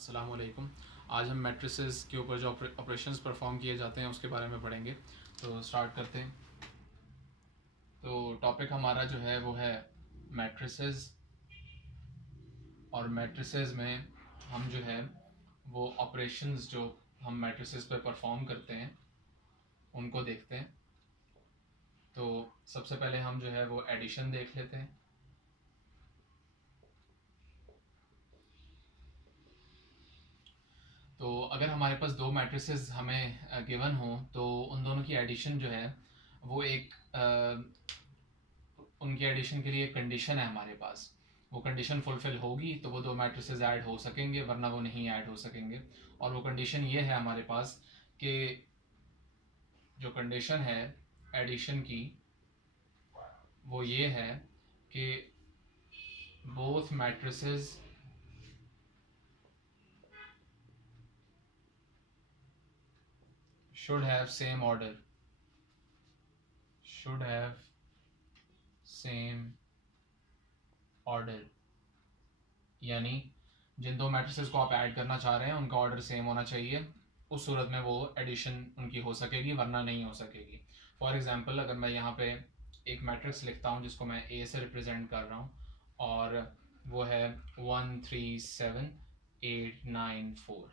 अस्सलाम वालेकुम। आज हम मैट्रिसेस के ऊपर जो ऑपरेशंस परफॉर्म किए जाते हैं उसके बारे में पढ़ेंगे। तो स्टार्ट करते हैं। तो टॉपिक हमारा जो है वो है मैट्रिसेस, और मैट्रिसेस में हम जो है वो ऑपरेशंस जो हम मैट्रिसेस पे परफॉर्म करते हैं उनको देखते हैं। तो सबसे पहले हम जो है वो एडिशन देख लेते हैं। तो अगर हमारे पास दो मैट्रिसेस हमें गिवन हो तो उन दोनों की एडिशन जो है वो उनके एडिशन के लिए एक कंडीशन है हमारे पास। वो कंडीशन फुलफिल होगी तो वो दो मैट्रिसेस ऐड हो सकेंगे, वरना वो नहीं ऐड हो सकेंगे। और वो कंडीशन ये है हमारे पास कि जो कंडीशन है एडिशन की वो ये है कि both matrices should have same order, should have same order। यानी जिन दो मैट्रिसेस को आप ऐड करना चाह रहे हैं उनका ऑर्डर सेम होना चाहिए, उस सूरत में वो एडिशन उनकी हो सकेगी, वरना नहीं हो सकेगी। फॉर एग्जांपल अगर मैं यहाँ पे एक मैट्रिक्स लिखता हूँ जिसको मैं ए से रिप्रेजेंट कर रहा हूँ, और वो है 1 3 7 8 9 4।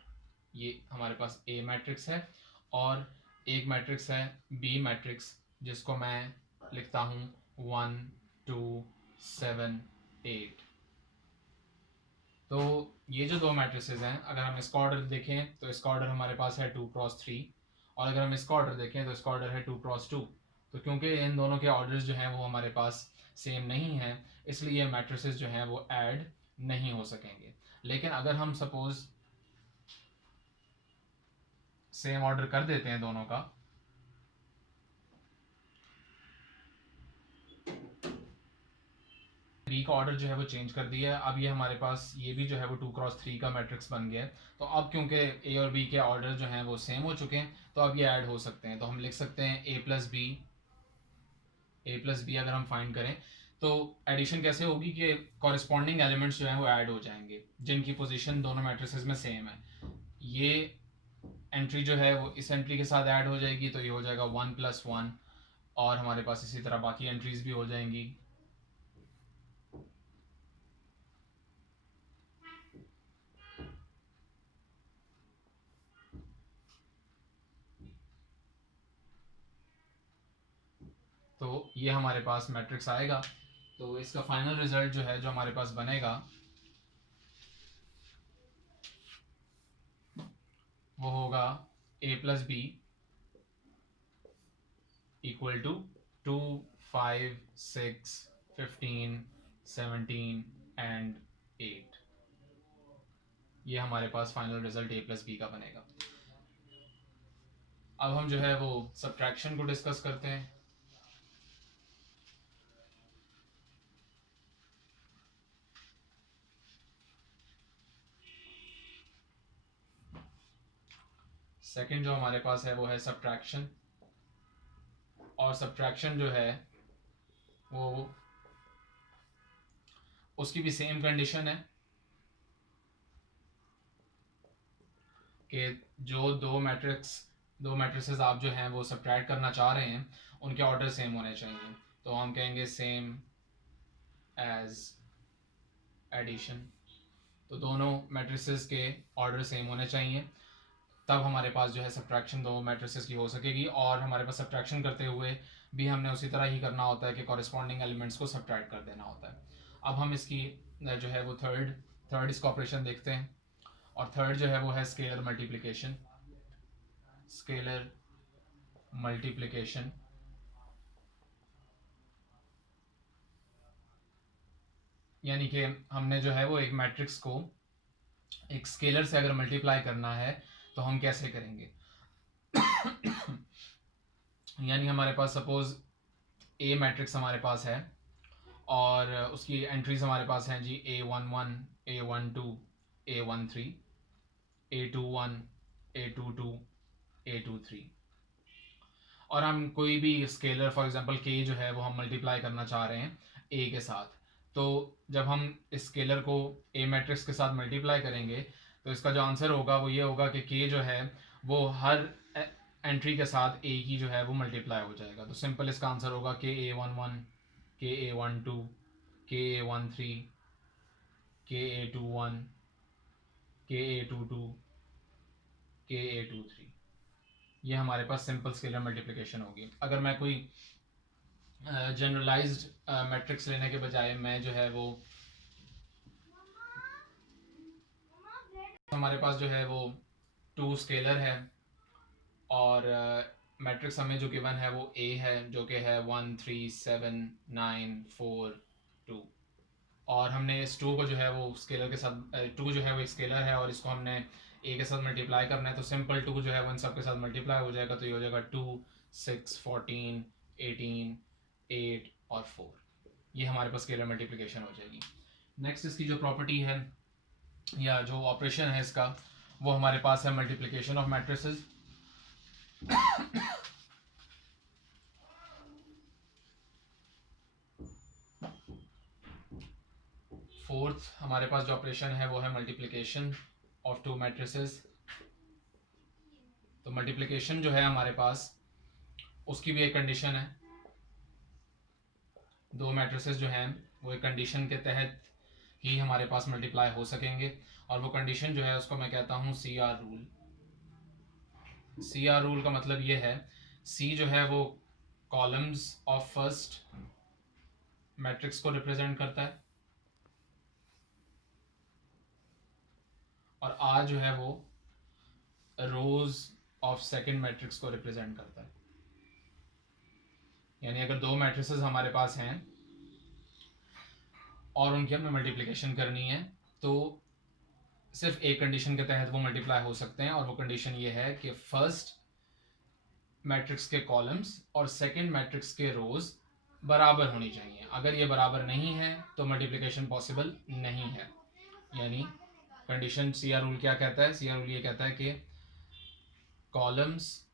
ये हमारे पास ए मैट्रिक्स है। और एक मैट्रिक्स है बी मैट्रिक्स जिसको मैं लिखता हूँ 1 2 7 8। तो ये जो दो मैट्रिसेस हैं, अगर हम इसका ऑर्डर देखें तो इसका ऑर्डर हमारे पास है 2 क्रॉस 3, और अगर हम इसका ऑर्डर देखें तो इसका ऑर्डर है 2 क्रॉस 2। तो क्योंकि इन दोनों के ऑर्डर्स जो हैं वो हमारे पास सेम नहीं हैं, इसलिए मैट्रिसेस जो हैं वो ऐड नहीं हो सकेंगे। लेकिन अगर हम सपोज सेम ऑर्डर कर देते हैं दोनों का, बी का ऑर्डर जो है वो चेंज कर दिया है, अब ये हमारे पास ये भी जो है वो 2 क्रॉस 3 का मैट्रिक्स बन गया है। तो अब क्योंकि ए और बी के ऑर्डर जो हैं वो सेम हो चुके हैं तो अब ये ऐड हो सकते हैं। तो हम लिख सकते हैं ए प्लस बी अगर हम फाइंड करें तो एडिशन कैसे होगी कि कॉरिस्पॉन्डिंग एलिमेंट्स जो हैं वो ऐड हो जाएंगे जिनकी पोजीशन दोनों मैट्रिसेस में सेम है। ये एंट्री जो है वो इस एंट्री के साथ ऐड हो जाएगी, तो ये हो जाएगा 1 + 1, और हमारे पास इसी तरह बाकी एंट्रीज भी हो जाएंगी। तो ये हमारे पास मैट्रिक्स आएगा। तो इसका फाइनल रिजल्ट जो है जो हमारे पास बनेगा वो होगा a plus B equal to 2 5 6 15 17 and 8। ये हमारे पास final result a plus B का बनेगा। अब हम जो है वो सब्ट्रैक्शन को डिस्कस करते हैं। सेकंड जो हमारे पास है वो है सब्ट्रैक्शन, और सब्ट्रैक्शन जो है वो उसकी भी सेम कंडीशन है कि जो दो मैट्रिसेस आप जो हैं वो सब्ट्रैक्ट करना चाह रहे हैं उनके ऑर्डर सेम होने चाहिए। तो हम कहेंगे सेम एज एडिशन। तो दोनों मैट्रिसेस के ऑर्डर सेम होने चाहिए, तब हमारे पास जो है सब्ट्रैक्शन दो मैट्रिसेस की हो सकेगी। और हमारे पास सब्ट्रैक्शन करते हुए भी हमने उसी तरह ही करना होता है कि कॉरेस्पॉन्डिंग एलिमेंट्स को सब्ट्रैक्ट कर देना होता है। अब हम इसकी जो है वो थर्ड इसका ऑपरेशन देखते हैं। और थर्ड जो है वो है स्केलर मल्टीप्लिकेशन। यानी कि हमने जो है वो एक मैट्रिक्स को एक स्केलर से अगर मल्टीप्लाई करना है तो हम कैसे करेंगे। यानी हमारे पास सपोज ए मैट्रिक्स हमारे पास है और उसकी एंट्रीज हमारे पास हैं जी A11 A12 A13 A21 A22 A23। और हम कोई भी स्केलर फॉर एग्जांपल के जो है वो हम मल्टीप्लाई करना चाह रहे हैं ए के साथ। तो जब हम इस स्केलर को ए मैट्रिक्स के साथ मल्टीप्लाई करेंगे तो इसका जो आंसर होगा वो ये होगा कि के जो है वो हर एंट्री के साथ ए की जो है वो मल्टीप्लाई हो जाएगा। तो सिंपल इसका आंसर होगा KA11, KA12, KA13, KA21, KA22, KA23। ये हमारे पास सिंपल स्केलर मल्टीप्लिकेशन होगी। अगर मैं कोई जनरलाइज्ड मैट्रिक्स लेने के बजाय मैं जो है वो हमारे पास जो है वो 2 स्केलर है और मैट्रिक्स हमें जो गिवन है वो A है जो कि है 1 3 7 9 4 2 और हमने इस 2 को जो है वो स्केलर के साथ 2 जो है वो एक स्केलर है और इसको हमने A के साथ मल्टीप्लाई करना है। तो सिंपल 2 जो है वो इन सब के साथ मल्टीप्लाई हो जाएगा। तो ये हो जाएगा 2 6 14 18 8 और 4। ये हमारे पास स्केलर मल्टीप्लिकेशन हो जाएगी। नेक्स्ट इसकी जो प्रॉपर्टी है या जो ऑपरेशन है इसका वो हमारे पास है मल्टीप्लिकेशन ऑफ मैट्रिसेस। फोर्थ हमारे पास जो ऑपरेशन है वो है मल्टीप्लिकेशन ऑफ 2 मैट्रिसेस। तो मल्टीप्लिकेशन जो है हमारे पास उसकी भी एक कंडीशन है। 2 मैट्रिसेस जो हैं वो एक कंडीशन के तहत ही हमारे पास मल्टीप्लाई हो सकेंगे और वो कंडीशन जो है उसको मैं कहता हूँ CR रूल। CR रूल का मतलब ये है C जो है वो कॉलम्स ऑफ फर्स्ट मैट्रिक्स को रिप्रेजेंट करता है और R जो है वो रोज ऑफ सेकंड मैट्रिक्स को रिप्रेजेंट करता है। यानी अगर 2 मैट्रिसेस हमारे पास हैं और उनकी हमें मल्टीप्लिकेशन करनी है तो सिर्फ एक कंडीशन के तहत वो मल्टीप्लाई हो सकते हैं और वो कंडीशन ये है कि फर्स्ट मैट्रिक्स के कॉलम्स और सेकंड मैट्रिक्स के रोज बराबर होनी चाहिए। अगर ये बराबर नहीं है तो मल्टीप्लिकेशन पॉसिबल नहीं है। यानी कंडीशन CR रूल क्या कहता है? CR रूल ये कहता है कि columns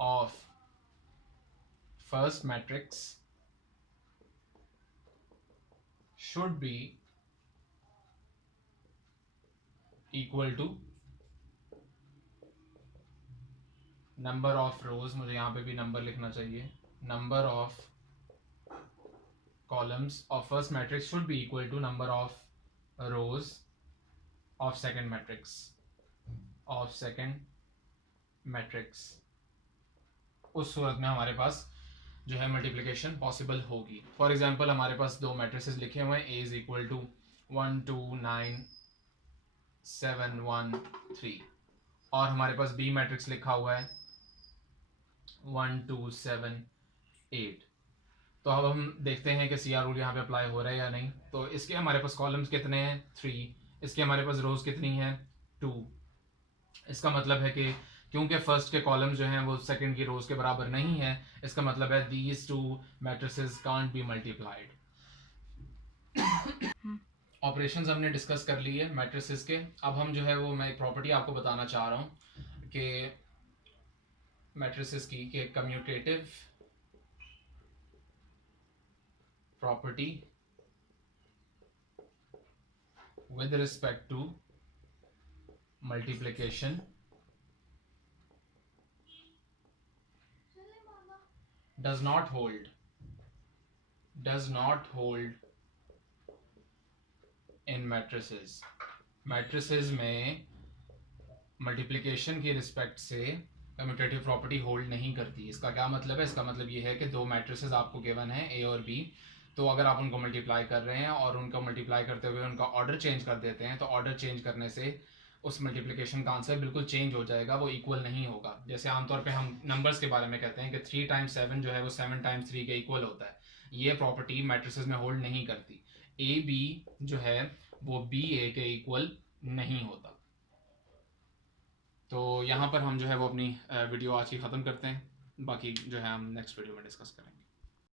of first matrix should be equal to number of rows, मुझे यहाँ पे भी नंबर लिखना चाहिए, number of columns of first matrix should be equal to number of rows of second matrix। उस सूरत में हमारे पास जो है मल्टीप्लिकेशन पॉसिबल होगी। फॉर एग्जांपल हमारे पास 2 मैट्रिसेस लिखे हुए हैं, A इज इक्वल टू 1 2 9 7 1 3 और हमारे पास B मैट्रिक्स लिखा हुआ है 1 2 7 8। तो अब हम देखते हैं कि CR रूल यहाँ पे अप्लाई हो रहा है या नहीं। तो इसके हमारे पास कॉलम्स कितने हैं? 3। इसके हमारे पास रोज कितनी हैं? 2। इसका मतलब है कि क्योंकि फर्स्ट के कॉलम्स जो हैं वो सेकंड की रोज के बराबर नहीं है, इसका मतलब है these 2 matrices can't be multiplied. Operations हमने डिस्कस कर ली है मैट्रिसेस के। अब हम जो है वो मैं एक प्रॉपर्टी आपको बताना चाह रहा हूँ कि मैट्रिसेस की कि commutative property with respect to multiplication does not hold in matrices। matrices में मल्टीप्लिकेशन की रिस्पेक्ट से कम्यूटेटिव प्रॉपर्टी होल्ड नहीं करती। इसका क्या मतलब है? इसका मतलब ये है कि 2 मैट्रिसेस आपको गिवन है A और B, तो अगर आप उनको मल्टीप्लाई कर रहे हैं और उनको मल्टीप्लाई करते हुए उनका ऑर्डर चेंज कर देते हैं तो ऑर्डर चेंज करने से उस मल्टीप्लिकेशन का आंसर बिल्कुल चेंज हो जाएगा, वो इक्वल नहीं होगा। जैसे आमतौर पे हम नंबर्स के बारे में कहते हैं कि 3 टाइम्स 7 जो है वो 7 टाइम्स 3 के इक्वल होता है। ये प्रॉपर्टी मैट्रिसेस में होल्ड नहीं करती। AB जो है वो BA के इक्वल नहीं होता। तो यहाँ पर हम जो है वो अपनी वीडियो आज की ख़त्म करते हैं। बाकी जो है हम नेक्स्ट वीडियो में डिस्कस करेंगे।